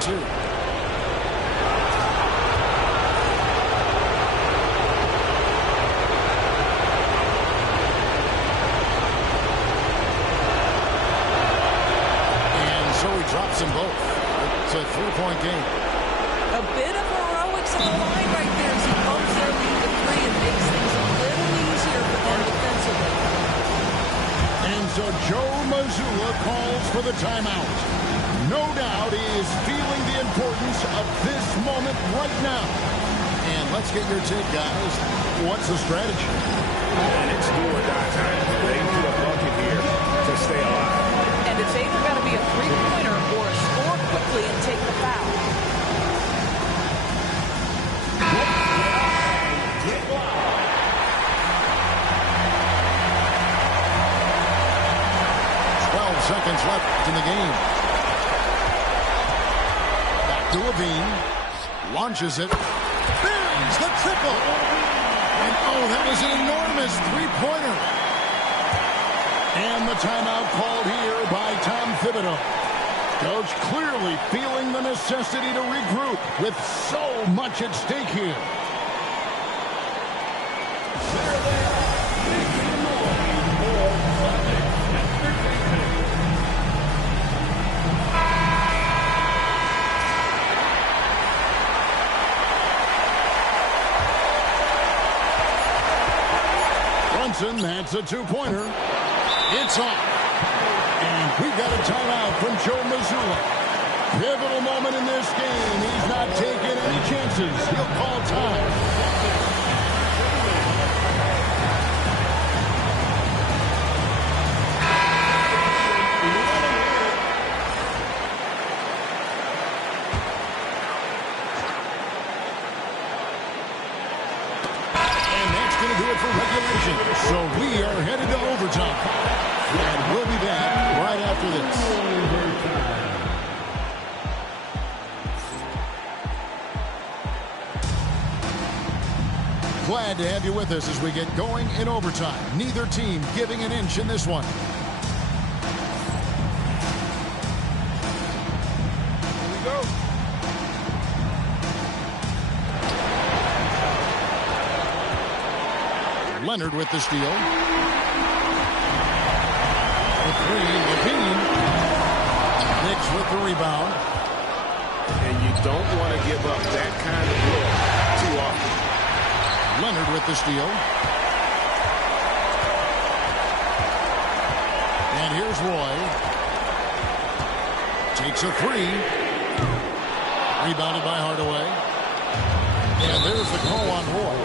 2. Drops them both. It's a 3-point game. A bit of heroics on the line right there as he bumps their lead to 3 and makes things a little easier for them defensively. And so Joe Mazzulla calls for the timeout. No doubt he is feeling the importance of this moment right now. And let's get your take, guys. What's the strategy? And it's do or die time. They need a bucket here to stay alive. And it's either got to be a three-pointer or score quickly and take the foul. Seconds left in the game. Back to Levine. Launches it. Buries the triple. And oh, that was an enormous three-pointer. And the timeout called here by Tom Thibodeau. Coach clearly feeling the necessity to regroup with so much at stake here. That's a two-pointer. It's off. And we've got a timeout from Joe Mazzulla. Pivotal moment in this game. He's not taking any chances. He'll call time. So we are headed to overtime. And we'll be back right after this. Glad to have you with us as we get going in overtime. Neither team giving an inch in this one. Here we go. Leonard with the steal. The three, Levine. Knicks with the rebound. And you don't want to give up that kind of look too often. Leonard with the steal. And here's Roy. Takes a three. Rebounded by Hardaway. And there's the call on Roy.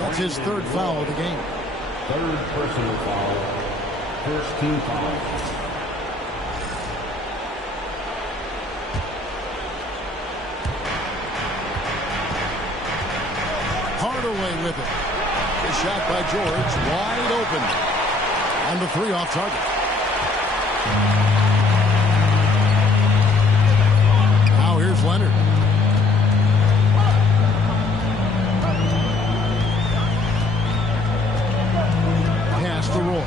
That's his third foul of the game. Third personal foul. First team foul. Hardaway with it. A shot by George. Wide open. And the three off target. Now here's Leonard. To Roy.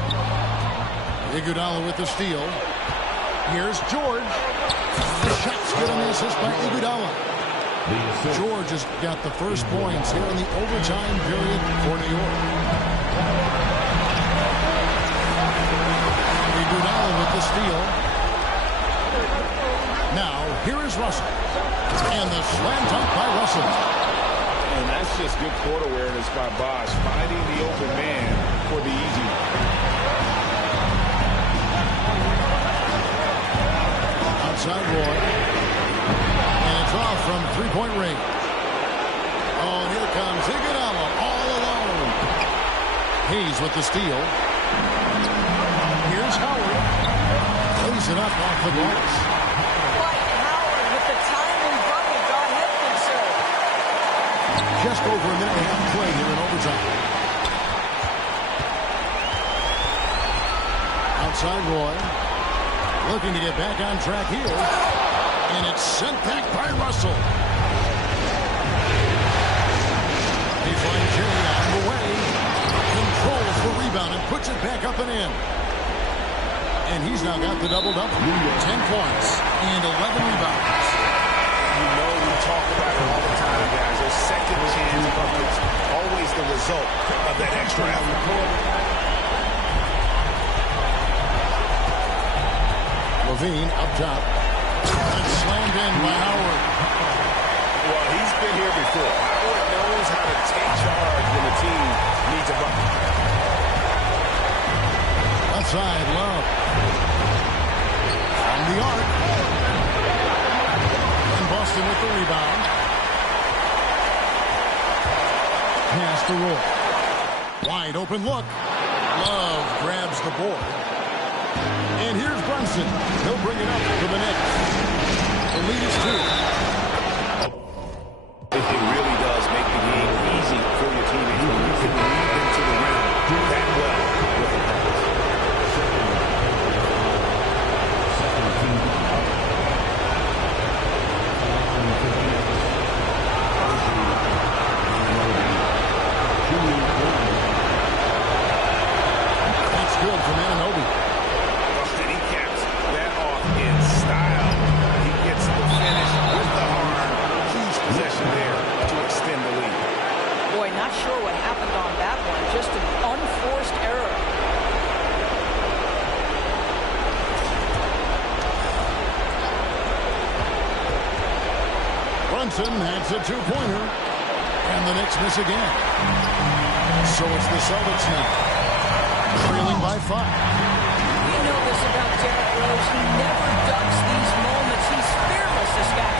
Iguodala with the steal. Here's George. The shot's good on the assist by Iguodala. George has got the first points here in the overtime period for New York. Iguodala with the steal. Now, here is Russell. And the slam dunk by Russell. And that's just good court awareness by Bosh, finding the open man for the easy one. Outside Roy. And it's off from three-point range. Oh, here comes Iguodala all alone. Hayes with the steal. Here's Howard. Lays it up off the glass. Dwight Howard with the timely bucket. Go ahead, good sir. Just over a minute and a half play here in overtime. Outside Roy. Looking to get back on track here. And it's sent back by Russell. Baseline Jerry on the way. Controls the rebound and puts it back up and in. And he's now got the double-double. 10 points and 11 rebounds. talk about it all the time, guys. Those second chance buckets, always the result of that extra effort. Levine up top. And slammed in by Howard. Well, he's been here before. Howard knows how to take charge when the team needs a bucket. Outside, Love. From the arc. And Boston with the rebound. Pass to Roy. Wide open look. Love grabs the board. And here's Brunson. He'll bring it up to the Knicks. The lead is 2. It really does make the game easy for your teammates when you can lead them to the rim that well with a pass. That's good from Anunoby. And he caps that off in style. He gets the finish with the arm. Huge possession there to extend the lead. Boy, not sure what happened on that one. Just an unforced error. Brunson adds a two-pointer. And the Knicks miss again. So it's the Celtics now. Trailing by 5. We know this about Derrick Rose. He never ducks these moments. He's fearless, this guy.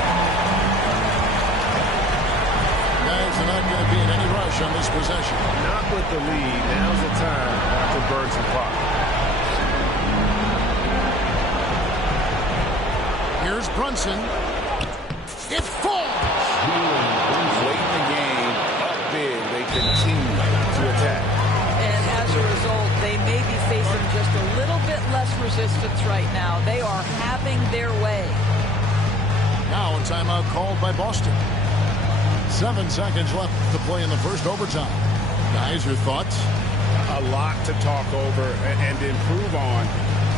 Guys are not going to be in any rush on this possession. Not with the lead. Now's the time to burn some clock. Here's Brunson. It falls. Late in the game, up big, they continue to attack. And as a result, they may be facing just a little bit less resistance right now. They are having their way. Now a timeout called by Boston. 7 seconds left to play in the first overtime. Guys, your thoughts? A lot to talk over and improve on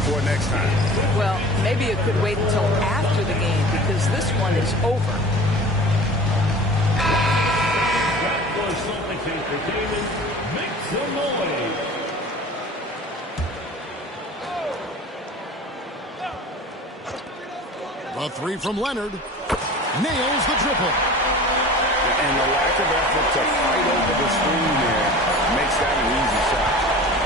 for next time. Well, maybe it could wait until after the game because this one is over. That was Celtics Entertainment. Make some noise. A three from Leonard. Nails the triple. And the lack of effort to fight over the screen there makes that an easy shot.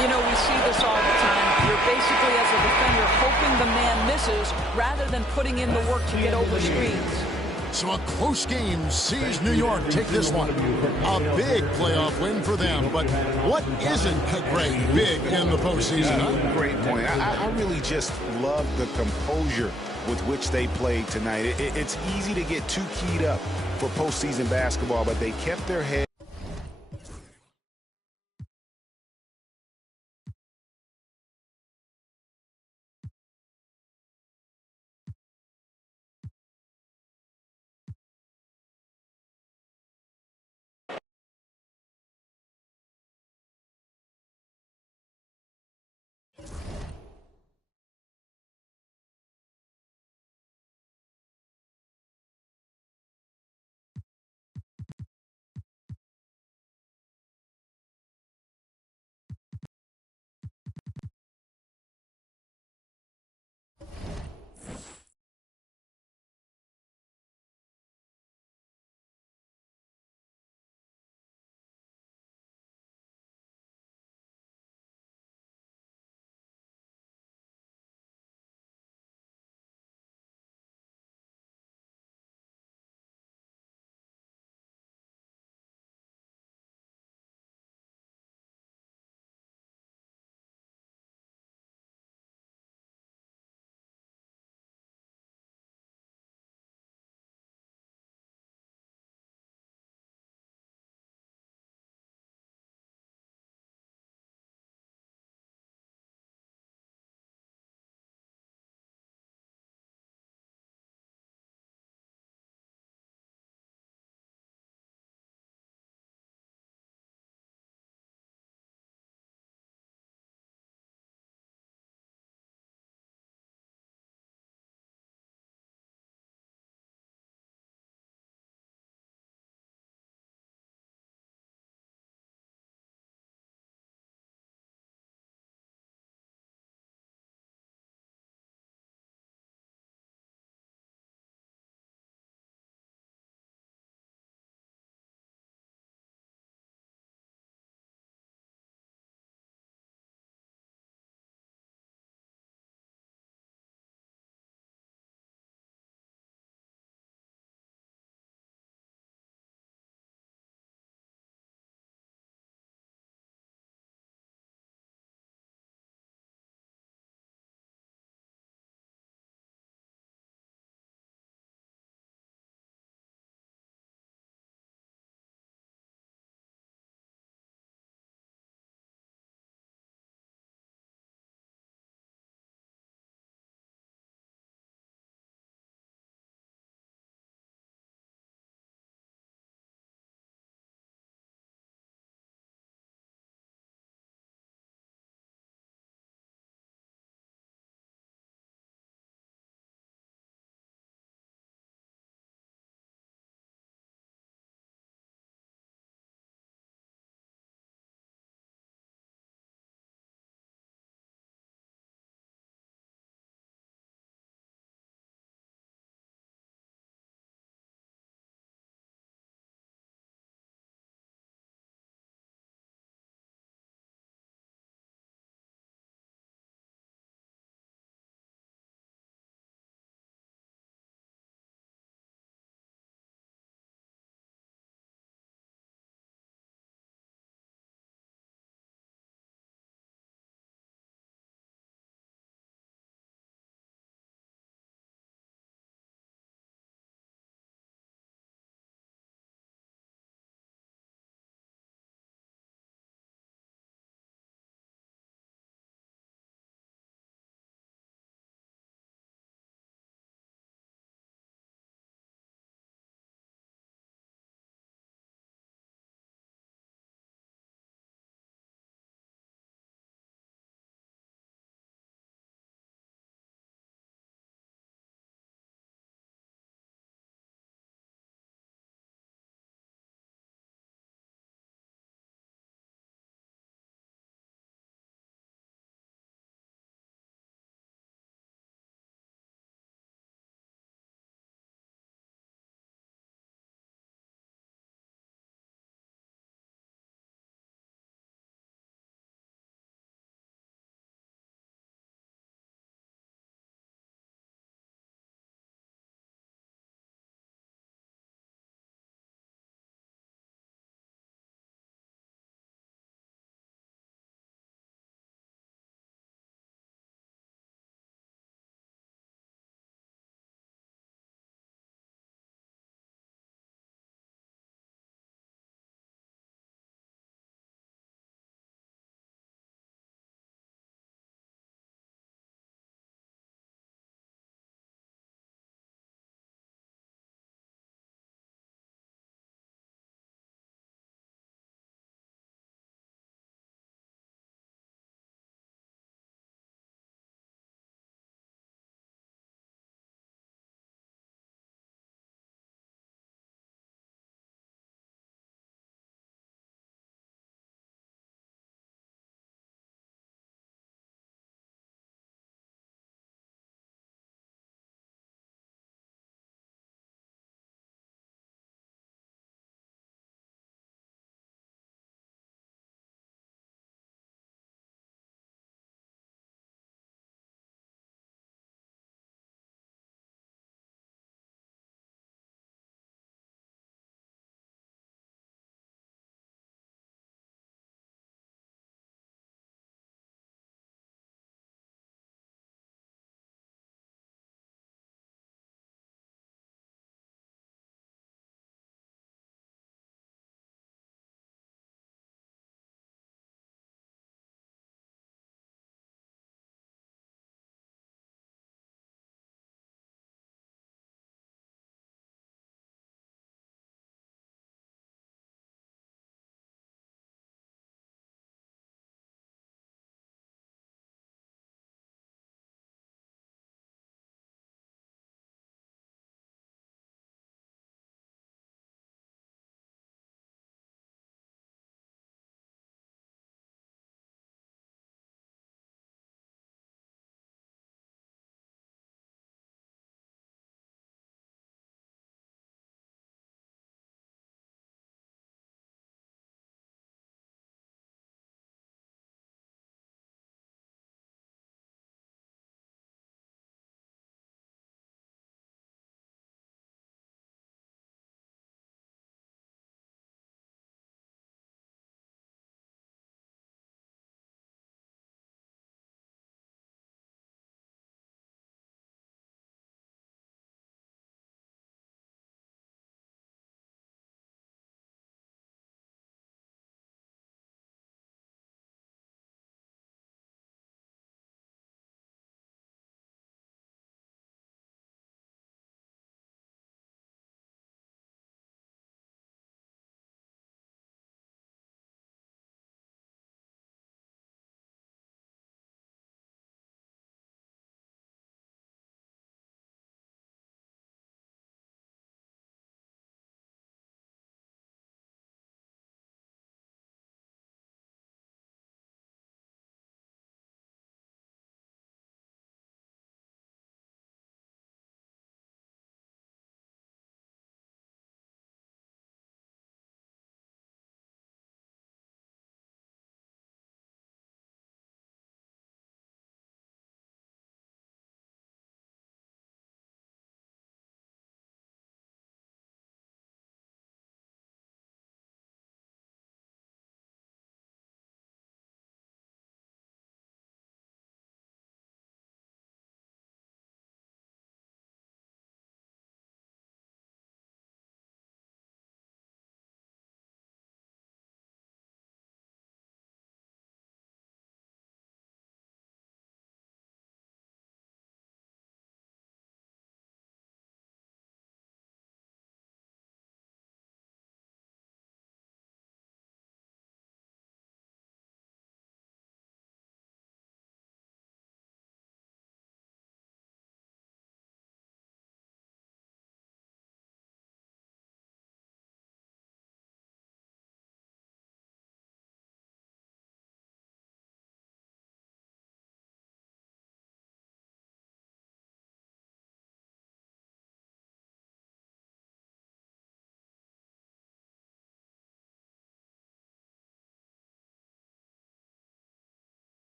You know, we see this all the time. You're basically, as a defender, hoping the man misses rather than putting in the work to get over screens. So a close game sees New York take this one. A big playoff win for them. But what isn't great big in the postseason? Huh? Great point. I really just love the composure with which they played tonight. It's easy to get too keyed up for postseason basketball, but they kept their head.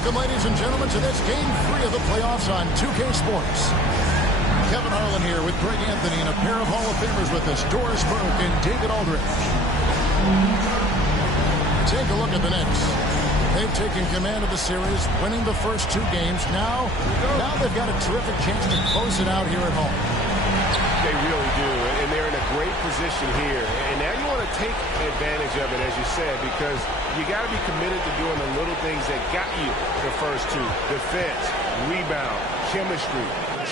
Welcome, ladies and gentlemen, to this Game 3 of the playoffs on 2K Sports. Kevin Harlan here with Greg Anthony and a pair of Hall of Famers with us, Doris Burke and David Aldridge. Take a look at the Knicks. They've taken command of the series, winning the first 2 games. Now they've got a terrific chance to close it out here at home. They really do, and they're in a great position here. And now you want to take advantage of it, as you said, because you got to be committed to doing the little things that got you the first 2. Defense, rebound, chemistry,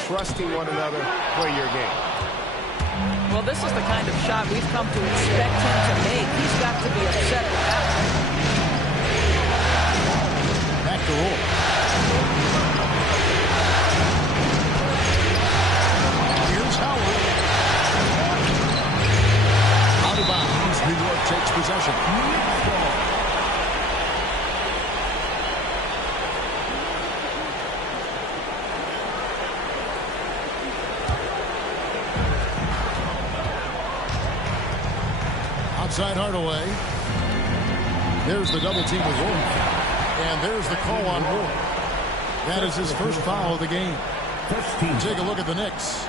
trusting one another, play your game. Well, this is the kind of shot we've come to expect him to make. He's got to be upset with that. Back to roll. Here's Howard. Out of bounds. New York takes possession. Outside Hardaway. There's the double team with Ward. And there's the call on Ward. That is his first foul of the game. Take a look at the Knicks.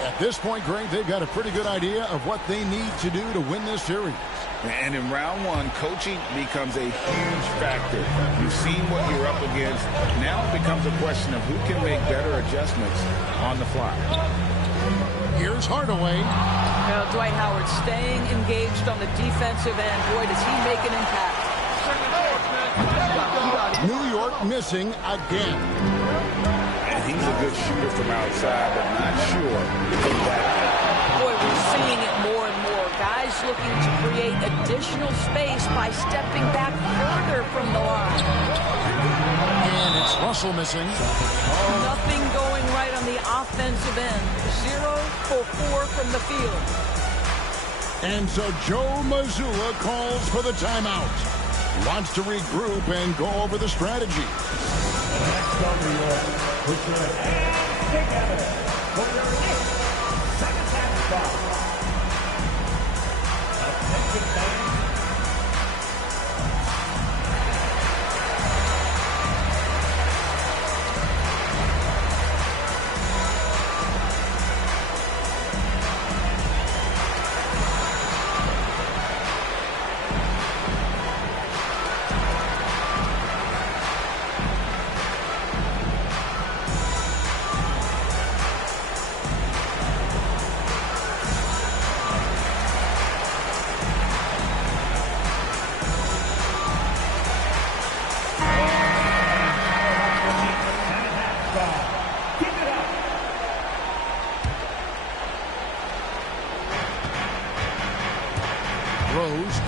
At this point, Greg, they've got a pretty good idea of what they need to do to win this series. And in round 1, coaching becomes a huge factor. You've seen what you're up against. Now it becomes a question of who can make better adjustments on the fly. Here's Hardaway. Now, Dwight Howard staying engaged on the defensive end. Boy, does he make an impact. New York missing again. And he's a good shooter from outside, but not sure from that. Boy, we're seeing it more and more. Guys looking to create additional space by stepping back further from the line. And it's Russell missing. Nothing going right on the offensive end. 0 for 4 from the field. And so Joe Mazzulla calls for the timeout. Wants to regroup and go over the strategy. Next on New York, put your hands together for your second half spot. Attention fans.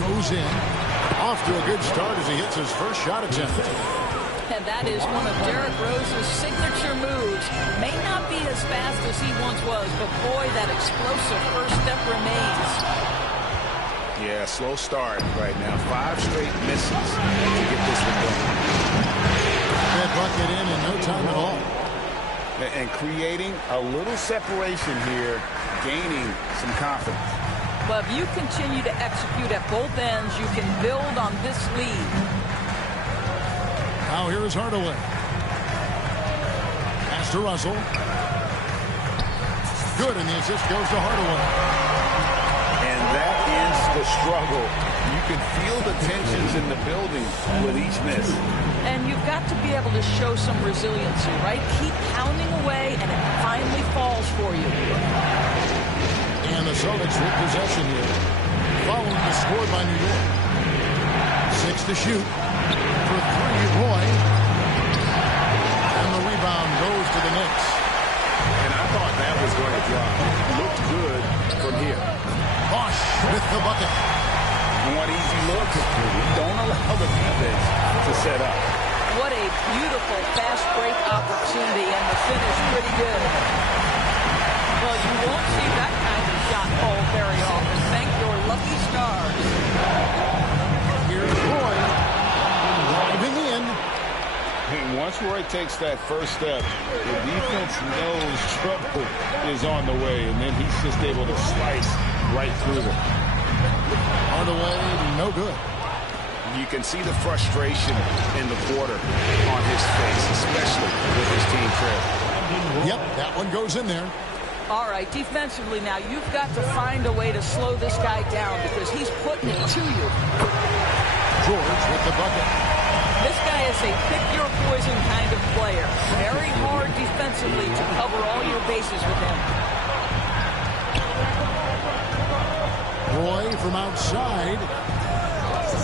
Goes in. Off to a good start as he hits his first shot attempt. And that is one of Derrick Rose's signature moves. May not be as fast as he once was, but boy, that explosive first step remains. Yeah, slow start right now. 5 straight misses to get this one done. That bucket in no time at all. And creating a little separation here, gaining some confidence. But if you continue to execute at both ends, you can build on this lead. Now here is Hardaway. Pass to Russell. Good, and the assist goes to Hardaway. And that is the struggle. You can feel the tensions in the building with each miss. And you've got to be able to show some resiliency, right? Keep pounding away, and it finally falls for you. And the Celtics with possession here, following the score by New York. 6 to shoot. For 3, Roy. And the rebound goes to the Knicks. And I thought that was going to drop. Looked good from here. Bosh with the bucket. You want easy looks? Don't allow the defense to set up. What a beautiful fast break opportunity, and the finish pretty good. Well, you won't see that kind of shot fall very often. Thank your lucky stars. Here's Roy. Driving in. And once Roy takes that first step, the defense knows trouble is on the way, and then he's just able to slice right through them. Hardaway, no good. You can see the frustration in the quarter on his face, especially with his team trailing. Yep, that one goes in there. All right, defensively now, you've got to find a way to slow this guy down because he's putting it to you. George with the bucket. This guy is a pick-your-poison kind of player. Very hard defensively to cover all your bases with him. Roy from outside.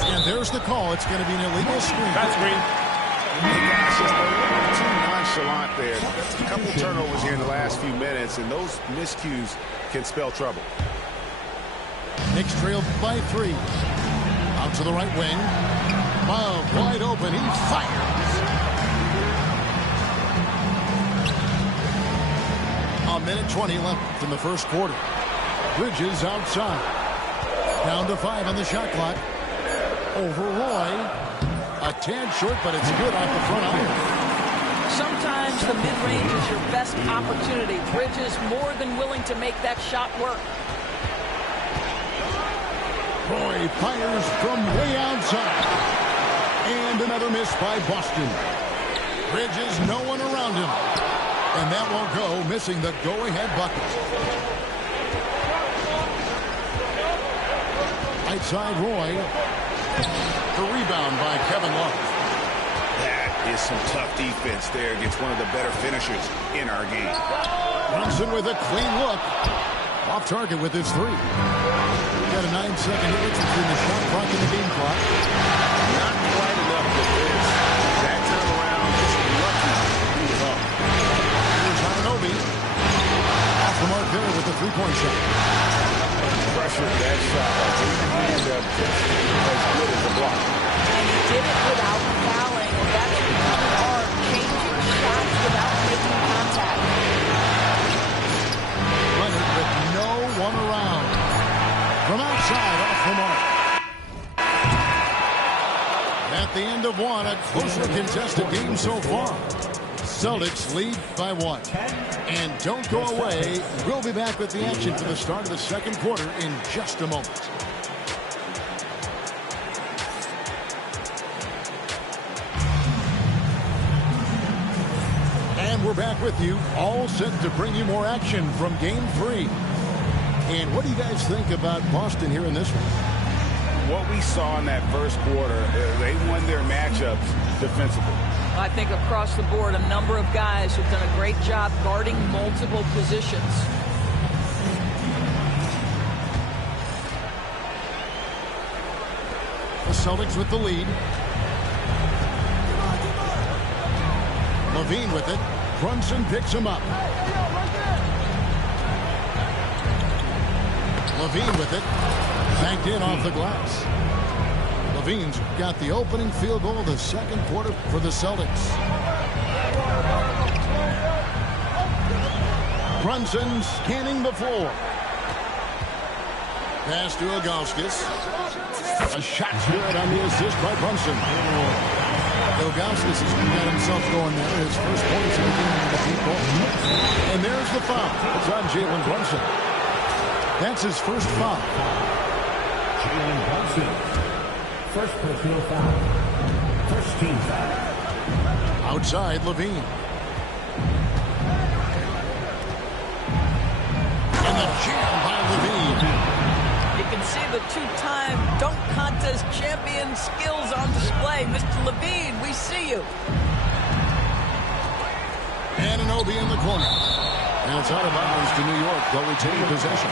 And there's the call. It's going to be an illegal screen. That's screen. Gosh, just a little too nonchalant there. A couple turnovers here in the last few minutes, and those miscues can spell trouble. Knicks trailed by 3. Out to the right wing. Love wide open. He fires. A minute 20 left in the first quarter. Bridges outside. Down to 5 on the shot clock. Over Roy. A tad short, but it's good off the front iron. Sometimes the mid-range is your best opportunity. Bridges more than willing to make that shot work. Roy fires from way outside. And another miss by Boston. Bridges, no one around him. And that won't go, missing the go-ahead bucket. Right side, Roy. The rebound by Kevin Love. That is some tough defense there against one of the better finishers in our game. Brunson with a clean look. Off target with his 3. Got a 9-second difference between the shot clock and the game clock. Not quite enough with this. That time around, just lucky he was off. Here's Anunoby. Off the mark there with the 3-point shot. Pressure that shot. Hand up just as good as a block. And he did it without fouling, and that's becoming hard. Changing shots without making contact. Leonard with no one around. From outside, off the mark. At the end of one, a closer contested game so far. Celtics lead by 1. And don't go away. We'll be back with the action for the start of the second quarter in just a moment. And we're back with you, all set to bring you more action from Game 3. And what do you guys think about Boston here in this one? What we saw in that first quarter, they won their matchups defensively. I think across the board, a number of guys have done a great job guarding multiple positions. The Celtics with the lead. Levine with it. Brunson picks him up. Levine with it. Banked in off the glass. Levine's got the opening field goal of the second quarter for the Celtics. Brunson scanning the floor. Pass to Ilgauskas. A shot's good on the assist by Brunson. Ilgauskas has got himself going there. His first points in the game in the deep ball. And there's the foul. It's on Jalen Brunson. That's his first foul. Jalen Brunson. First personal foul. First team foul. Outside, Levine. And the jam by Levine. You can see the two-time dunk contest champion skills on display. Mr. Levine, we see you. Anunoby in the corner. And it's out of bounds to New York. They'll retain possession.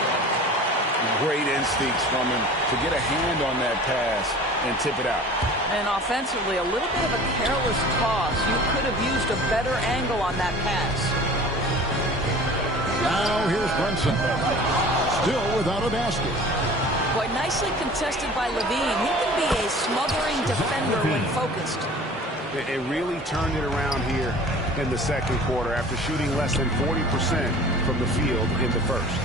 Great instincts from him to get a hand on that pass and tip it out. And offensively, a little bit of a careless toss. You could have used a better angle on that pass. Now here's Brunson. Still without a basket. Boy, nicely contested by Levine. He can be a smothering defender when focused. It really turned it around here in the second quarter after shooting less than 40% from the field in the first.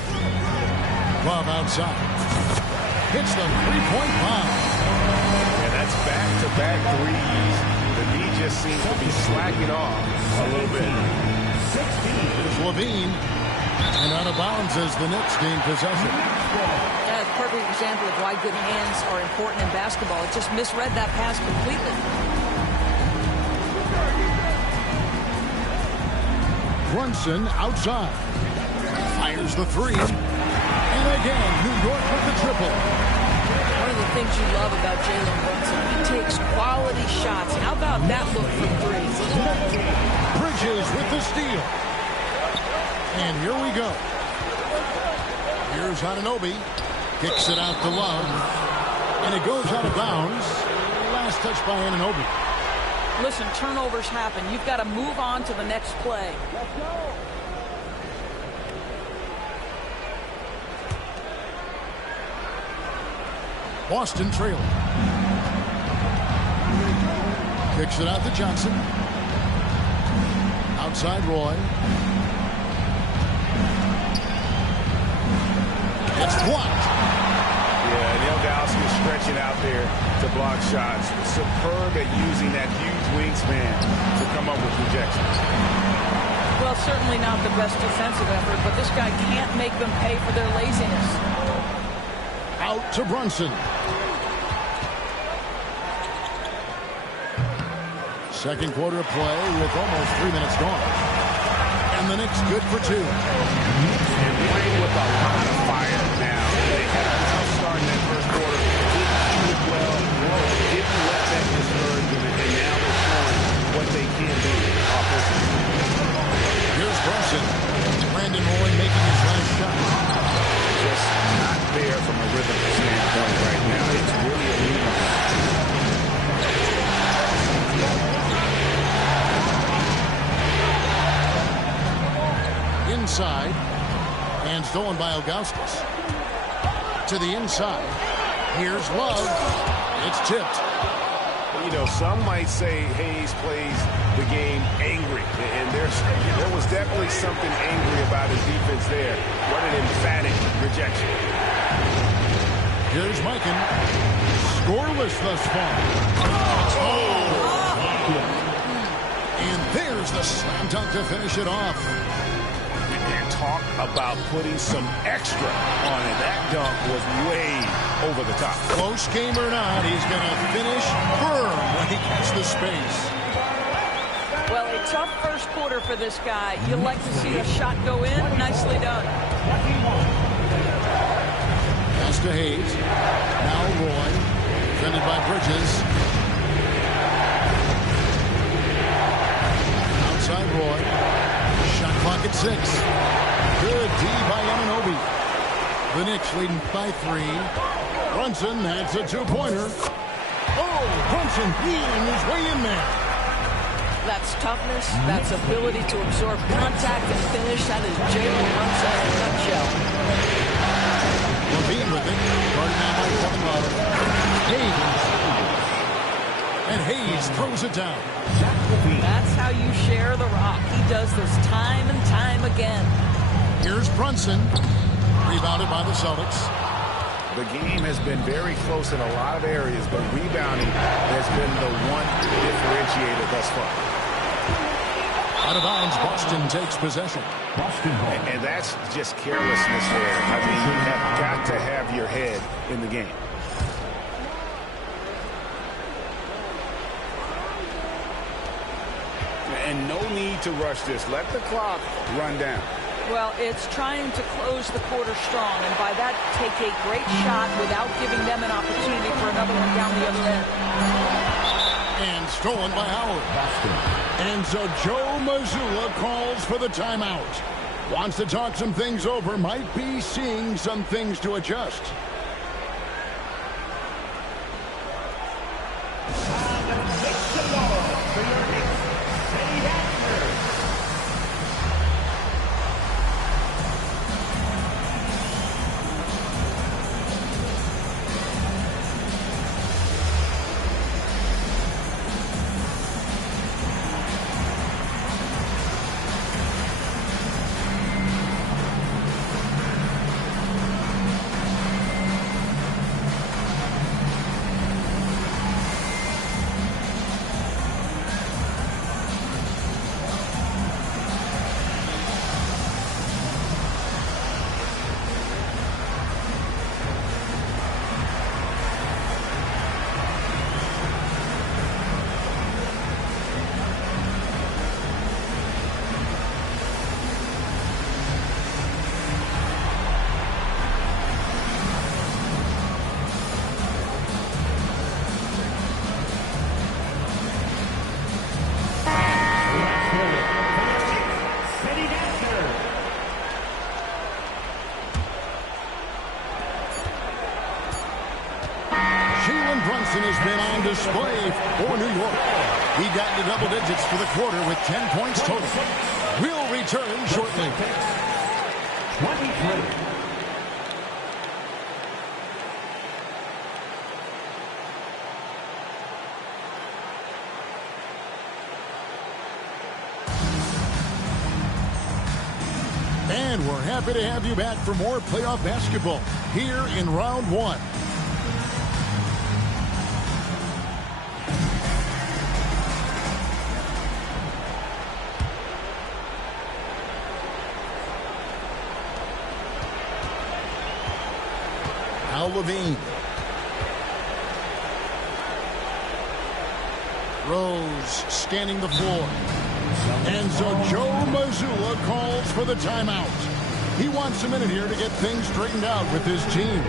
Love outside. Hits the three-point bomb. And that's back-to-back threes. The D just seems to be slacking off a little bit. There's Levine. And out of bounds as the Knicks gain possession. perfect example of why good hands are important in basketball. It just misread that pass completely. Brunson outside. Fires the three. And again, New York with the triple. One of the things you love about Jalen Brunson, he takes quality shots. How about that look from three? Bridges with the steal. And here we go. Here's Anunoby. Kicks it out to Love. And it goes out of bounds. Last touch by Anunoby. Listen, turnovers happen. You've got to move on to the next play. Let's go. Boston trailing. Kicks it out to Johnson. Outside Roy. It's blocked. Yeah, Neil Galsky is stretching out there to block shots. Superb at using that huge wingspan to come up with rejections. Well, certainly not the best defensive effort, but this guy can't make them pay for their laziness. Out to Brunson. Second quarter of play with almost 3 minutes gone. And the Knicks good for two. And playing with a lot of fire now. They had a tough start in that first quarter. Didn't shoot it well. Didn't let that discourage them. And now they're showing what they can do offensively. Here's Brunson. Brandon Roy making his last shot. Just not there from a rhythm standpoint right now. It's really a lead. Inside, and stolen by Ilgauskas. To the inside, here's Love. It's tipped. You know, some might say Hayes plays the game angry, and there was definitely something angry about his defense there. What an emphatic rejection. Here's Mikan. Scoreless thus far. And there's the slam dunk to finish it off. And talk about putting some extra on it. That dunk was way over the top. Close game or not, he's going to finish firm when he gets the space. Well, a tough first quarter for this guy. You like to see a shot go in. Nicely done. Pass to Hayes. Now Roy. Defended by Bridges. Outside Roy. Shot clock at 6. Good D by Anunoby. The Knicks leading by 3. Brunson, that's a two-pointer. Oh, Brunson healing his way in there. That's toughness. That's ability to absorb contact and finish. That is Jalen Brunson in a nutshell. Levine with it. Guarded now by Kevin Love. Hayes. And Hayes throws it down. That's how you share the rock. He does this time and time again. Here's Brunson. Rebounded by the Celtics. The game has been very close in a lot of areas, but rebounding has been the one differentiator thus far. Out of bounds, Boston takes possession. And that's just carelessness there. I mean, you have got to have your head in the game. And no need to rush this. Let the clock run down. Well, it's trying to close the quarter strong, and by that, take a great shot without giving them an opportunity for another one down the other end. And stolen by Howard. And so Joe Mazzulla calls for the timeout. Wants to talk some things over. Might be seeing some things to adjust. display for New York. He got into double digits for the quarter with 10 points total. We'll return shortly. 23. And we're happy to have you back for more playoff basketball here in round one. Al Levine. Rose scanning the floor. And so Joe Mazzulla calls for the timeout. He wants a minute here to get things straightened out with his team.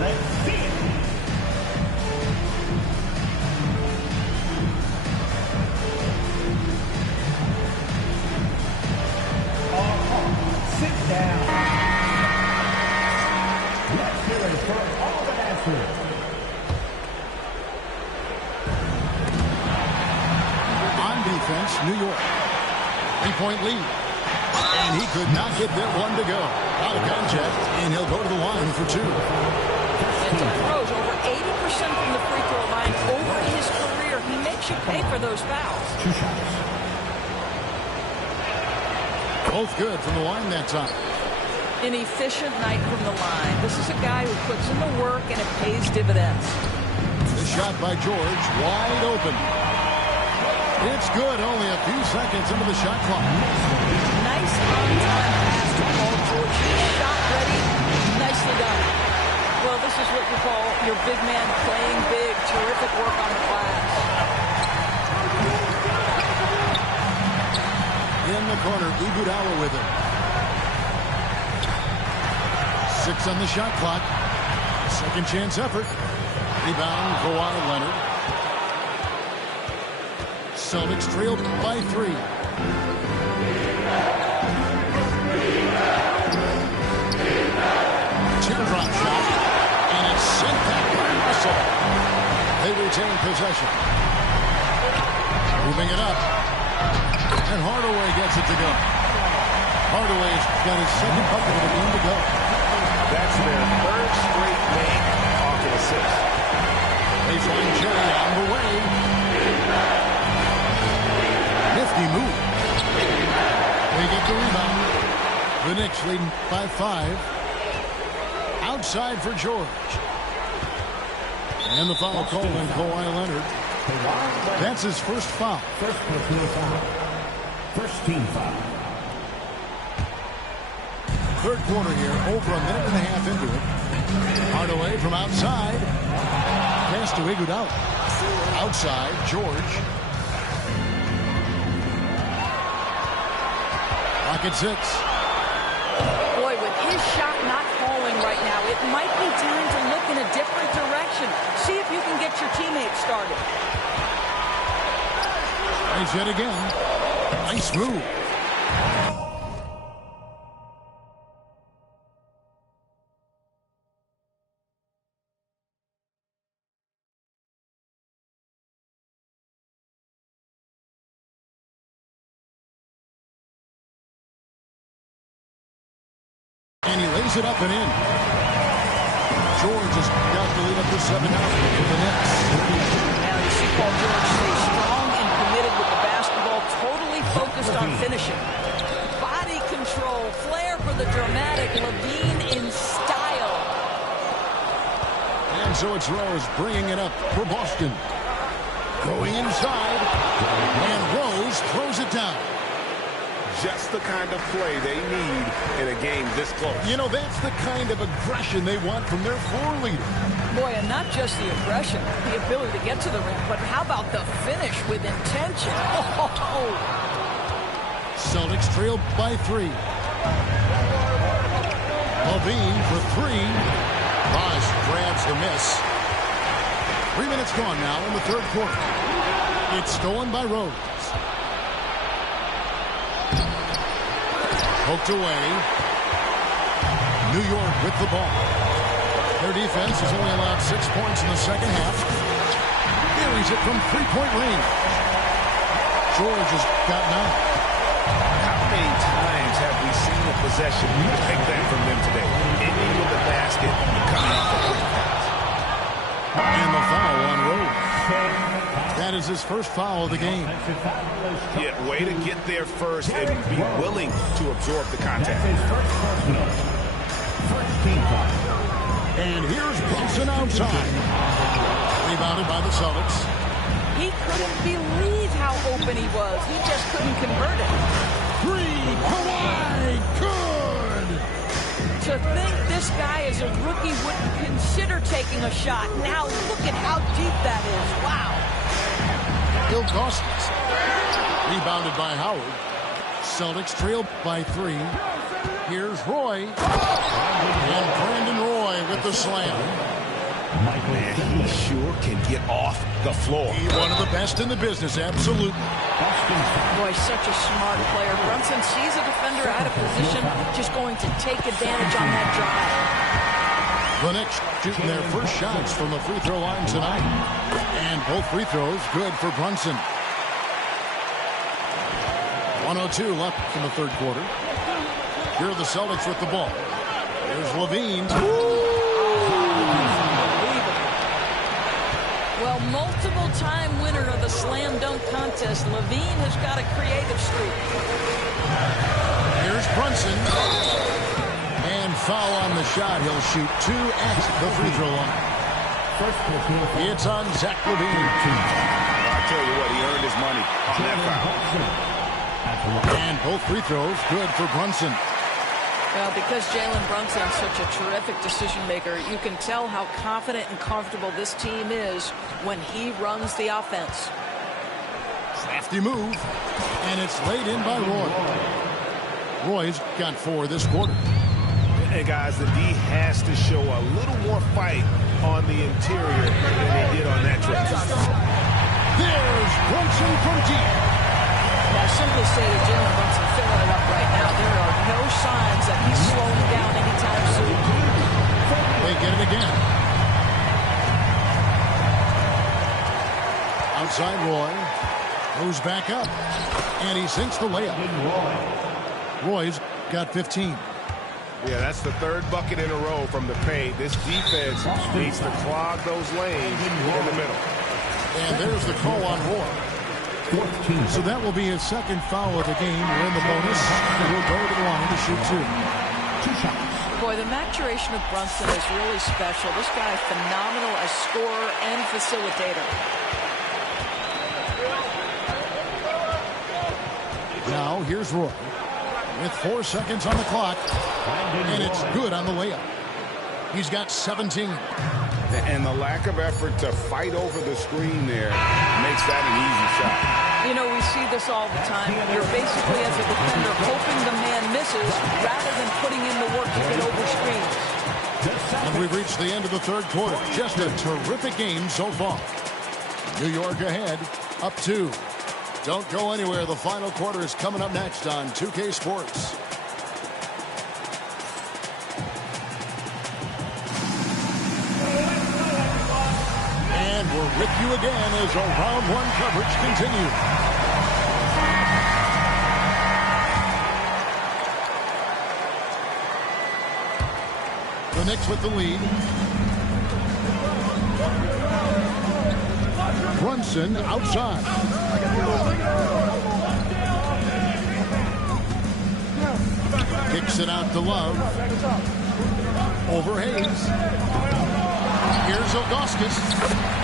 Let's see it. Sit down. Let's hear it for all the dancers. On defense, New York. 3-point lead. And he could not get that one to go. Out of contact, and he'll go to the line for two. Anthony Rose, over 80% from the free throw line over his career. He makes you pay for those fouls. 2 shots. Both good from the line that time. An efficient night from the line. This is a guy who puts in the work and it pays dividends. The shot by George, wide open. It's good, only a few seconds into the shot clock. Nice on-time pass to Paul George. Shot ready. Nicely done. Well, this is what you call your big man playing big. Terrific work on the glass. In the corner, Iguodala with it. 6 on the shot clock. Second chance effort. Rebound, Kawhi Leonard. Celtics trailed by 3. Teardrop shot. And it's sent back by Russell. They retain possession. Moving it up. And Hardaway gets it to go. Hardaway's got his second bucket of the game to go. That's their third straight make off of assist. Baseline Jay on the way. Nifty move. They get the rebound. The Knicks leading by 5. Outside for George. And the foul called on Kawhi Leonard. That's his first foul. First personal foul. First team foul. Third quarter here, over a minute and a half into it. Hardaway from outside. Pass to Iguodala. Outside, George. Pocket 6. Boy, with his shot not falling right now, it might be time to look in a different direction. See if you can get your teammates started. Nice hit again. Nice move. And he lays it up and in. George has got the lead up to 7 now for the Knicks. Now you see Paul George stay strong and committed with the basketball, totally focused on finishing. Body control, flair for the dramatic, Levine in style. And so it's Rose bringing it up for Boston. Going inside. And Rose throws it down. Just the kind of play they need in a game this close. You know, that's the kind of aggression they want from their floor leader. Boy, and not just the aggression, the ability to get to the rim, but how about the finish with intention? Oh. Celtics trailed by 3. Levine for 3. Bosch grabs the miss. 3 minutes gone now in the third quarter. It's stolen by Rose. Poked away. New York with the ball. Their defense has only allowed 6 points in the second half. Buries it from three-point range. George has got 9. How many times have we seen a possession like that from them today? Ending with the basket and coming off a quick pass. And the foul on Rose. That is his first foul of the game. Yeah, way to get there first and be willing to absorb the contact. And here's Brunson outside. Rebounded by the Celtics. He couldn't believe how open he was. He just couldn't convert it. 3, Kawhi, good! To think this guy as a rookie wouldn't consider taking a shot. Now look at how deep that is. Wow. Ilgauskas. Rebounded by Howard. Celtics trail by 3. Here's Roy. And Brandon Roy with the slam. Man, he sure can get off the floor. He's one of the best in the business, absolutely. Boy, such a smart player. Brunson sees a defender out of position, just going to take advantage on that drive. The Knicks shooting their first shots from the free throw line tonight. And both free throws good for Brunson. 1:02 left in the third quarter. Here are the Celtics with the ball. There's Levine. Well, multiple-time winner of the slam dunk contest, Levine has got a creative streak. Here's Brunson. And foul on the shot. He'll shoot 2 at the free throw line. It's on Zach Levine. I'll tell you what, he earned his money on that foul. And both free throws good for Brunson. Well, because Jalen Brunson is such a terrific decision maker, you can tell how confident and comfortable this team is when he runs the offense. Crafty move. And it's laid in by Roy. Roy's got 4 this quarter. And guys, the D has to show a little more fight on the interior than they did on that trip. There's Brunson from deep. I simply say that Jalen Brunson filling it up right now. There are no signs that he's slowing down anytime soon. They get it again. Outside Roy. Goes back up. And he sinks the layup. Roy's got 15. Yeah, that's the 3rd bucket in a row from the paint. This defense needs to clog those lanes in the middle. And there's the call on Roy. So that will be his 2nd foul of the game. We're in the bonus. We'll go to the line to shoot 2 shots. Boy, the maturation of Brunson is really special. This guy is phenomenal as scorer and facilitator. Now here's Roy with 4 seconds on the clock. And it's good on the layup. He's got 17. And the lack of effort to fight over the screen there makes that an easy shot. You know, we see this all the time. You're basically, as a defender, hoping the man misses rather than putting in the work to get over screens. And we've reached the end of the third quarter. Just a terrific game so far. New York ahead, up 2. Don't go anywhere. The final quarter is coming up next on 2K Sports. And we're with you again as our round 1 coverage continues. The Knicks with the lead. Brunson outside. Kicks it out to Love. Over Hayes. Here's Ilgauskas.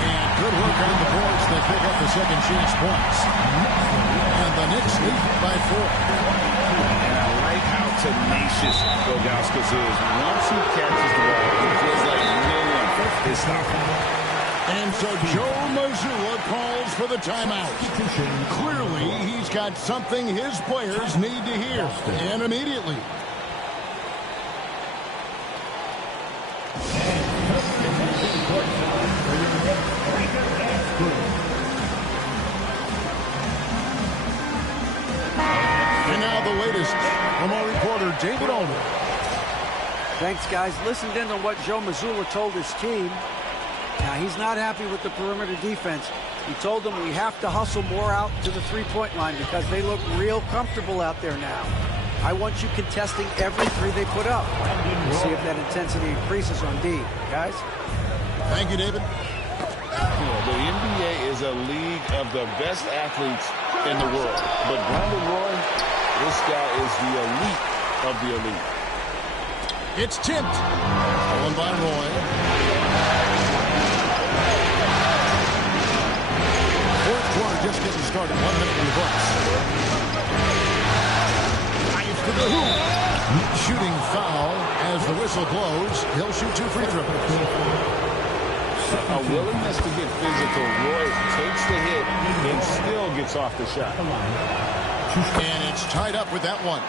And good work on the boards. They pick up the second chance points. And the Knicks lead by 4. And I like how tenacious Ilgauskas is. Once he catches the ball, it feels like no one is stopping. And so Joe Mazzulla calls for the timeout. Clearly, he's got something his players need to hear. And immediately. assists from our reporter, David Aldridge. Thanks, guys. Listened in on what Joe Mazzulla told his team. Now, he's not happy with the perimeter defense. He told them we have to hustle more out to the three-point line because they look real comfortable out there now. I want you contesting every three they put up. We'll see if that intensity increases on D. Guys? Thank you, David. The NBA is a league of the best athletes in the world. But Brandon Roy, this guy is the elite of the elite. It's tipped. Stolen by Roy. Fourth quarter just getting started. 1 minute in the books. Drives to the hoop. Shooting foul as the whistle blows. He'll shoot 2 free throws. A willingness to get physical. Roy takes the hit and still gets off the shot. And it's tied up with that one.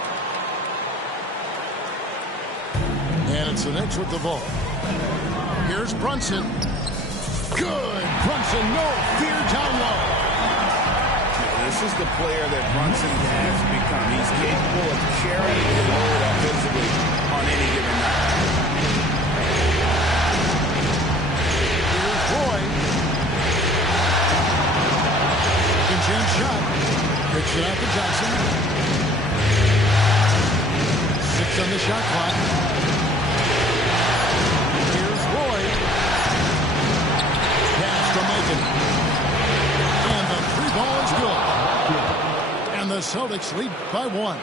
And it's the Knicks with the ball. Here's Brunson. Good. Brunson, no fear down low. This is the player that Brunson has become. He's capable of carrying the load offensively on any given night. Here's Roy. Second shot. Kicks it out to Johnson. 6 on the shot clock. Here's Roy. Pass to Macon. And the 3-ball is good. And the Celtics lead by 1.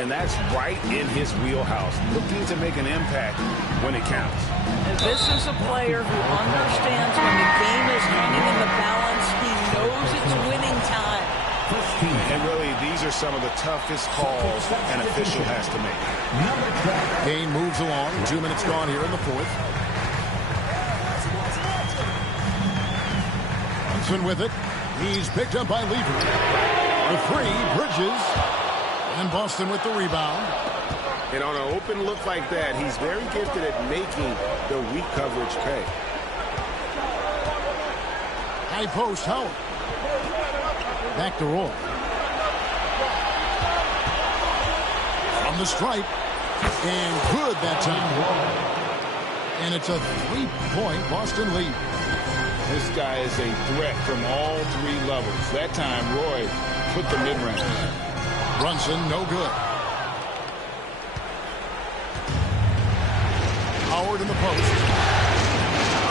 And that's right in his wheelhouse, looking to make an impact when it counts. And this is a player who understands when the game is hanging in the balance. He knows it's winning time. And really, these are some of the toughest calls an official has to make. Kane moves along. 2 minutes gone here in the fourth. Brunson with it. He's picked up by Lever. The 3, Bridges. And Boston with the rebound. And on an open look like that, he's very gifted at making the weak coverage pay. High post, Howard. Back to Roy. From the stripe. And good that time. And it's a 3-point Boston lead. This guy is a threat from all 3 levels. That time, Roy put the mid-range. Brunson, no good. Howard in the post.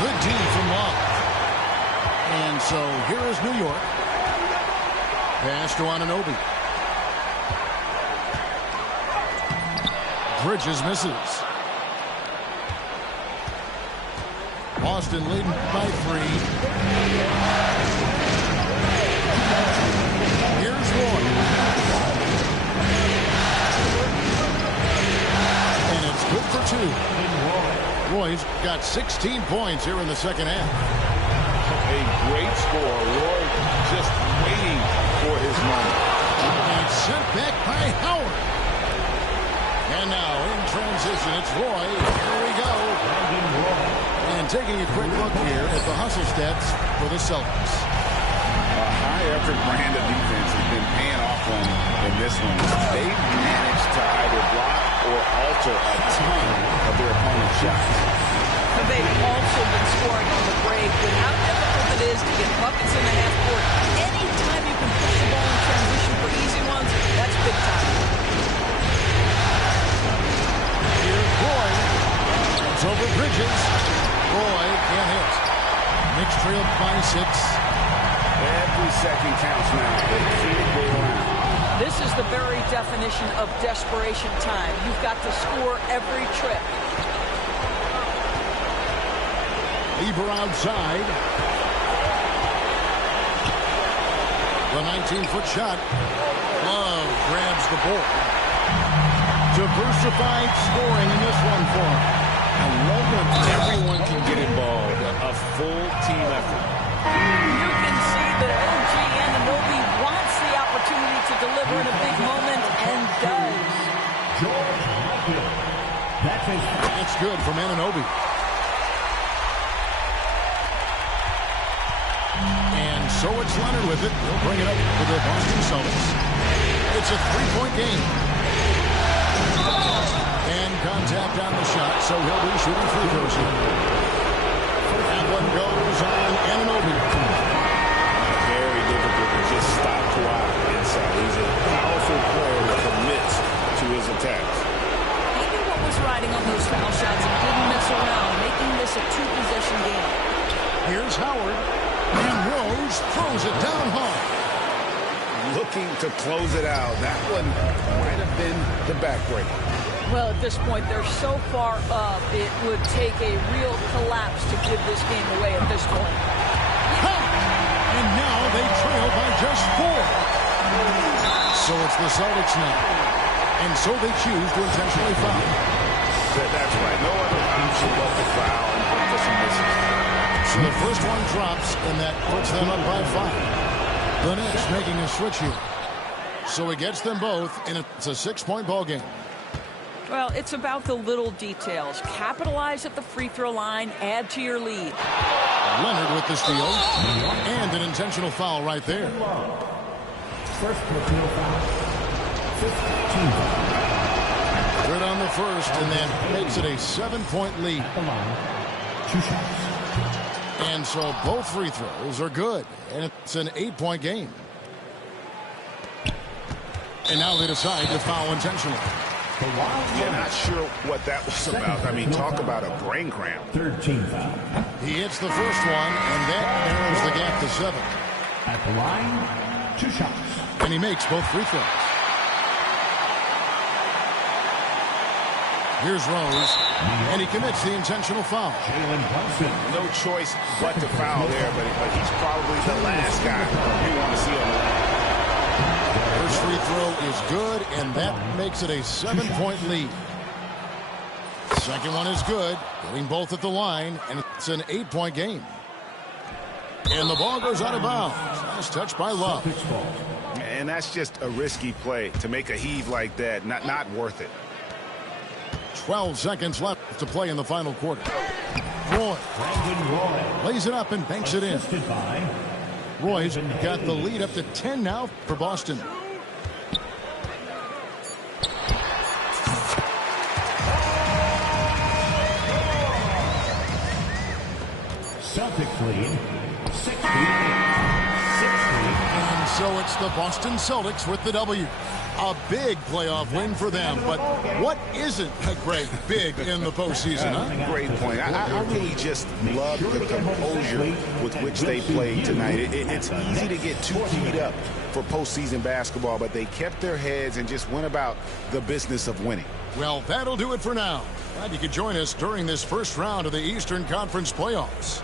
Good D from Love. And so here is New York. Pass to Anunoby. Bridges misses. Boston leading by 3. Here's Roy. And it's good for 2. Roy's got 16 points here in the second half. A great score. Roy just waiting for his moment. And sent back by Howard. And now in transition, it's Roy. Here we go. And taking a quick look here at the hustle stats for the Celtics. A high-effort brand of defense has been paying off in this one. They've managed to either block or alter a ton of their opponent's shots. But they've also been scoring on the break. With how difficult it is to get buckets in the half court, anytime you can push the ball in transition for easy ones, that's big time. Here's Roy. It's over Bridges. Roy can't hit. Knicks trail by 6. Every second counts now. They can't go around. This is the very definition of desperation time. You've got to score every trip. Lever outside. The 19-foot shot. Love grabs the board. Diversified scoring in this one for him. I love when everyone can get involved. A full team effort. You can see that OG Anunoby wants the opportunity to deliver in a big moment and does. It's good from Anunoby. And so it's Leonard with it. He'll bring it up for the Boston Celtics. It's a three-point game. And contact on the shot, so he'll be shooting free throws here. That one goes on Anunoby. Very difficult to just stop Kawhi inside. He's a powerful player that commits to his attacks. He knew what was riding on those foul shots and didn't mess around, making this a two-possession game. Here's Howard. And Rose throws it down hard. Looking to close it out. That one might have been the backbreaker. Well, at this point, they're so far up, it would take a real collapse to give this game away at this point. And now they trail by just 4. So it's the Celtics now. And so they choose to intentionally foul. That's right. No other option but to foul and hope for some misses. So the first one drops, and that puts them up by 5. The Knicks making a switch here. So it gets them both, and it's a 6-point ball game. Well, it's about the little details. Capitalize at the free throw line, add to your lead. Leonard with the steal, and an intentional foul right there. First personal foul. 15. Good on the first, and that makes it a 7-point lead. At the line. 2 shots. And so both free throws are good, and it's an 8-point game. And now they decide to foul intentionally. Yeah, not sure what that was about. I mean, talk about a brain cramp. 13 foul. He hits the first one, and that narrows the gap to 7. At the line, 2 shots. And he makes both free throws. Here's Rose, and he commits the intentional foul. Jalen Brunson. No choice but to foul there, but he's probably the last guy you want to see on the line. First free throw is good, and that makes it a 7-point lead. Second one is good, getting both at the line, and it's an 8-point game. And the ball goes out of bounds. Nice touch by Love. And that's just a risky play. To make a heave like that, not worth it. 12 seconds left to play in the final quarter. Roy lays it up and banks it in. Roy's got the lead up to 10 now for Boston. Celtics lead 60-60. And so it's the Boston Celtics with the W. A big playoff win for them, but what isn't a great big in the postseason, huh? Great point. I really just love the composure with which they played tonight. It's easy to get too keyed up for postseason basketball, but they kept their heads and just went about the business of winning. Well, that'll do it for now. Glad you could join us during this first round of the Eastern Conference playoffs.